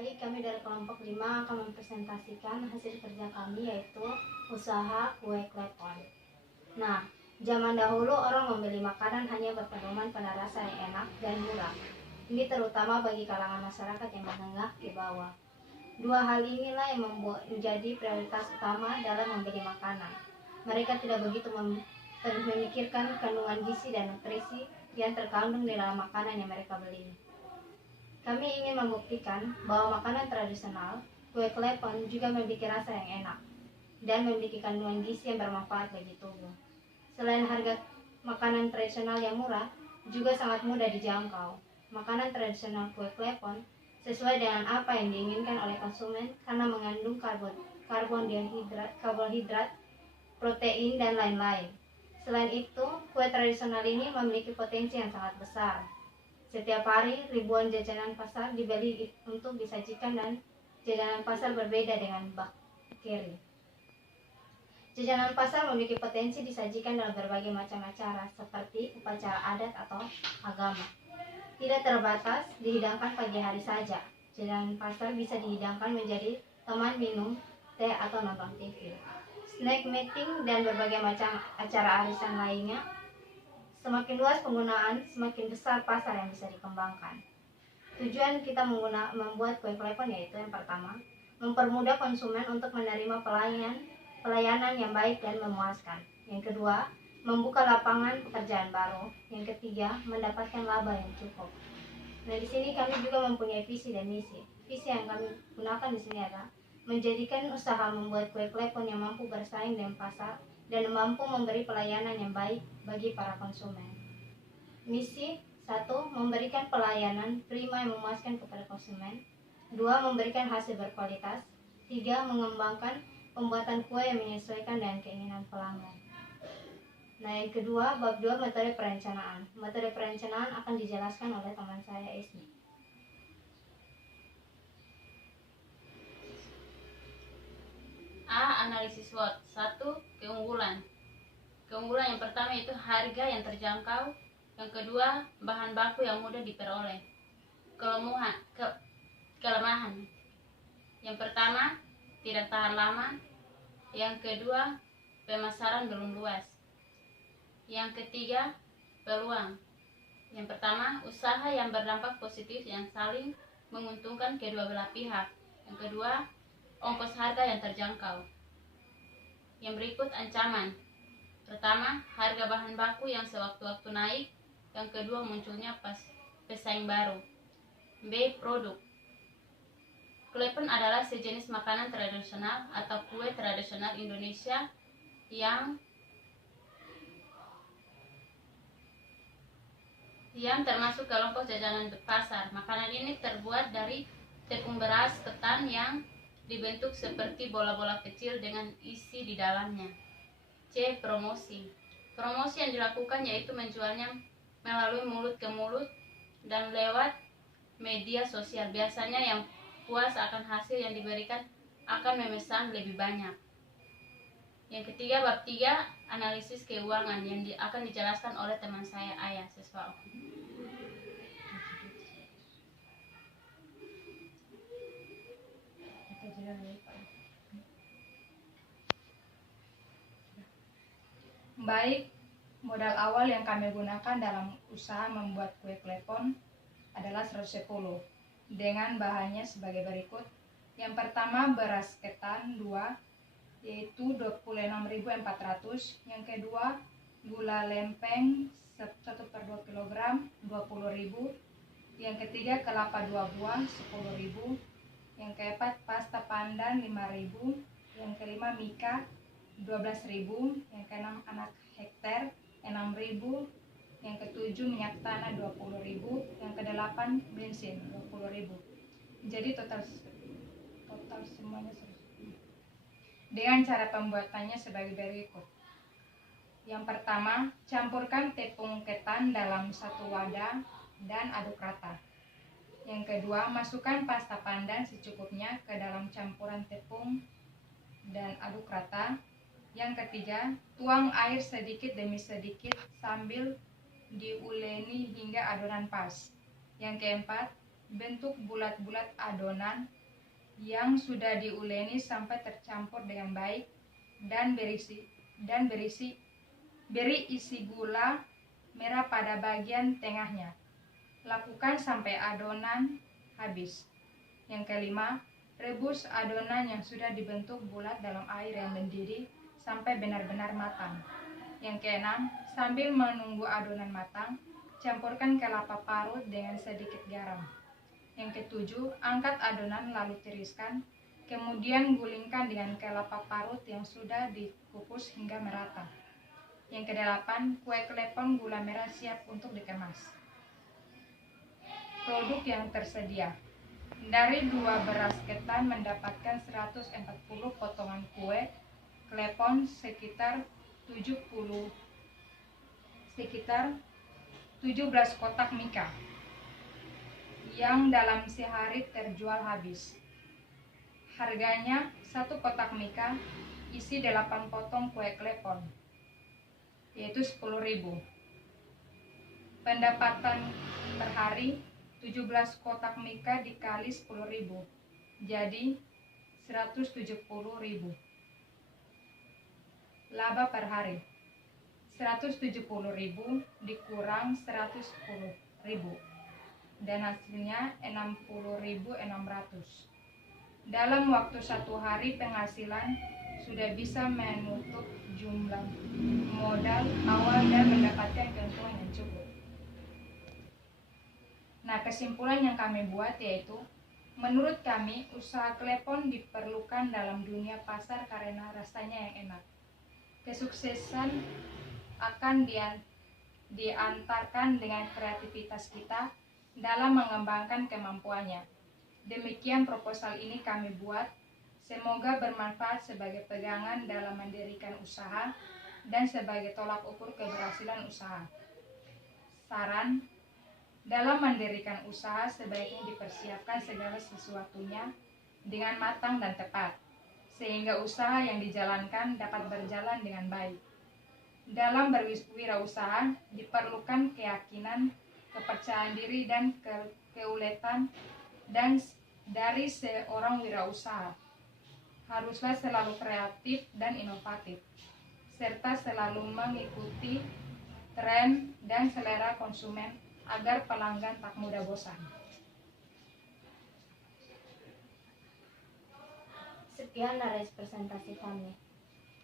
Baik, kami dari kelompok 5 akan mempresentasikan hasil kerja kami, yaitu usaha kue klepon. Nah, zaman dahulu orang membeli makanan hanya berpedoman pada rasa yang enak dan murah. Ini terutama bagi kalangan masyarakat yang menengah ke bawah. Dua hal inilah yang menjadi prioritas utama dalam membeli makanan. Mereka tidak begitu memikirkan kandungan gizi dan nutrisi yang terkandung di dalam makanan yang mereka beli. Kami ingin membuktikan bahwa makanan tradisional, kue klepon, juga memiliki rasa yang enak dan memiliki kandungan gizi yang bermanfaat bagi tubuh. Selain harga makanan tradisional yang murah, juga sangat mudah dijangkau. Makanan tradisional kue klepon sesuai dengan apa yang diinginkan oleh konsumen karena mengandung karbohidrat, protein, dan lain-lain. Selain itu, kue tradisional ini memiliki potensi yang sangat besar. Setiap hari, ribuan jajanan pasar dibeli untuk disajikan, dan jajanan pasar berbeda dengan bakteri. Jajanan pasar memiliki potensi disajikan dalam berbagai macam acara, seperti upacara adat atau agama. Tidak terbatas dihidangkan pagi hari saja. Jajanan pasar bisa dihidangkan menjadi teman minum teh atau nonton TV, snack meeting, dan berbagai macam acara arisan lainnya. Semakin luas penggunaan, semakin besar pasar yang bisa dikembangkan. Tujuan kita membuat kue klepon yaitu yang pertama, mempermudah konsumen untuk menerima pelayanan yang baik dan memuaskan. Yang kedua, membuka lapangan pekerjaan baru. Yang ketiga, mendapatkan laba yang cukup. Nah, di sini kami juga mempunyai visi dan misi. Visi yang kami gunakan di sini adalah menjadikan usaha membuat kue klepon yang mampu bersaing dengan pasar dan mampu memberi pelayanan yang baik bagi para konsumen. Misi 1. Memberikan pelayanan prima yang memuaskan kepada konsumen. 2. Memberikan hasil berkualitas. 3. Mengembangkan pembuatan kue yang menyesuaikan dengan keinginan pelanggan. Nah, yang kedua, bab 2, metode perencanaan. Metode perencanaan akan dijelaskan oleh teman saya, Ismi. A. Analisis SWOT. 1. Keunggulan. Keunggulan yang pertama yaitu harga yang terjangkau. Yang kedua, bahan baku yang mudah diperoleh. Kelemahan. Yang pertama, tidak tahan lama. Yang kedua, pemasaran belum luas. Yang ketiga, peluang. Yang pertama, usaha yang berdampak positif yang saling menguntungkan kedua belah pihak. Yang kedua, ongkos harga yang terjangkau. Yang berikut ancaman. Pertama, harga bahan baku yang sewaktu-waktu naik. Yang kedua, munculnya pesaing baru. B. Produk. Klepon adalah sejenis makanan tradisional atau kue tradisional Indonesia yang termasuk kelompok jajanan pasar. Makanan ini terbuat dari tepung beras ketan yang dibentuk seperti bola-bola kecil dengan isi di dalamnya. C. Promosi. Promosi yang dilakukan yaitu menjualnya melalui mulut ke mulut dan lewat media sosial. Biasanya yang puas akan hasil yang diberikan akan memesan lebih banyak. Yang ketiga, bab 3, analisis keuangan yang akan dijelaskan oleh teman saya, Ayah Siswa. Baik, modal awal yang kami gunakan dalam usaha membuat kue klepon adalah 110 dengan bahannya sebagai berikut. Yang pertama, beras ketan 2 yaitu 26.400. Yang kedua, gula lempeng 1/2 kg 20.000. Yang ketiga, kelapa 2 buah 10.000. Yang keempat, pasta pandan 5.000. Yang kelima, mika 12.000. Yang keenam, anak hektar 6.000. Yang ketujuh, minyak tanah 20.000. Yang kedelapan, bensin 20.000. Jadi total semuanya 100.000. Dengan cara pembuatannya sebagai berikut. Yang pertama, campurkan tepung ketan dalam satu wadah dan aduk rata. Yang kedua, masukkan pasta pandan secukupnya ke dalam campuran tepung dan aduk rata. Yang ketiga, tuang air sedikit demi sedikit sambil diuleni hingga adonan pas. Yang keempat, bentuk bulat-bulat adonan yang sudah diuleni sampai tercampur dengan baik dan beri isi gula merah pada bagian tengahnya. Lakukan sampai adonan habis. Yang kelima, rebus adonan yang sudah dibentuk bulat dalam air yang mendidih sampai benar-benar matang. Yang keenam, sambil menunggu adonan matang, campurkan kelapa parut dengan sedikit garam. Yang ketujuh, angkat adonan lalu tiriskan, kemudian gulingkan dengan kelapa parut yang sudah dikukus hingga merata. Yang kedelapan, kue klepon gula merah siap untuk dikemas. Produk yang tersedia. Dari 2 beras ketan mendapatkan 140 potongan kue klepon sekitar 17 kotak mika yang dalam sehari terjual habis. Harganya 1 kotak mika isi 8 potong kue klepon, yaitu 10.000. Pendapatan per hari 17 kotak mika dikali 10.000, jadi 170.000. Laba per hari 170.000 dikurang 110.000 dan hasilnya 60.600. Dalam waktu 1 hari penghasilan sudah bisa menutup jumlah modal awal dan mendapatkan keuntungan yang cukup. Nah, kesimpulan yang kami buat yaitu, menurut kami usaha klepon diperlukan dalam dunia pasar karena rasanya yang enak. Kesuksesan akan diantarkan dengan kreativitas kita dalam mengembangkan kemampuannya. Demikian proposal ini kami buat. Semoga bermanfaat sebagai pegangan dalam mendirikan usaha dan sebagai tolak ukur keberhasilan usaha. Saran, dalam mendirikan usaha sebaiknya dipersiapkan segala sesuatunya dengan matang dan tepat, sehingga usaha yang dijalankan dapat berjalan dengan baik. Dalam berwirausaha diperlukan keyakinan, kepercayaan diri, dan keuletan dari seorang wirausaha. Haruslah selalu kreatif dan inovatif, serta selalu mengikuti tren dan selera konsumen agar pelanggan tak mudah bosan. Sekian dari presentasi kami.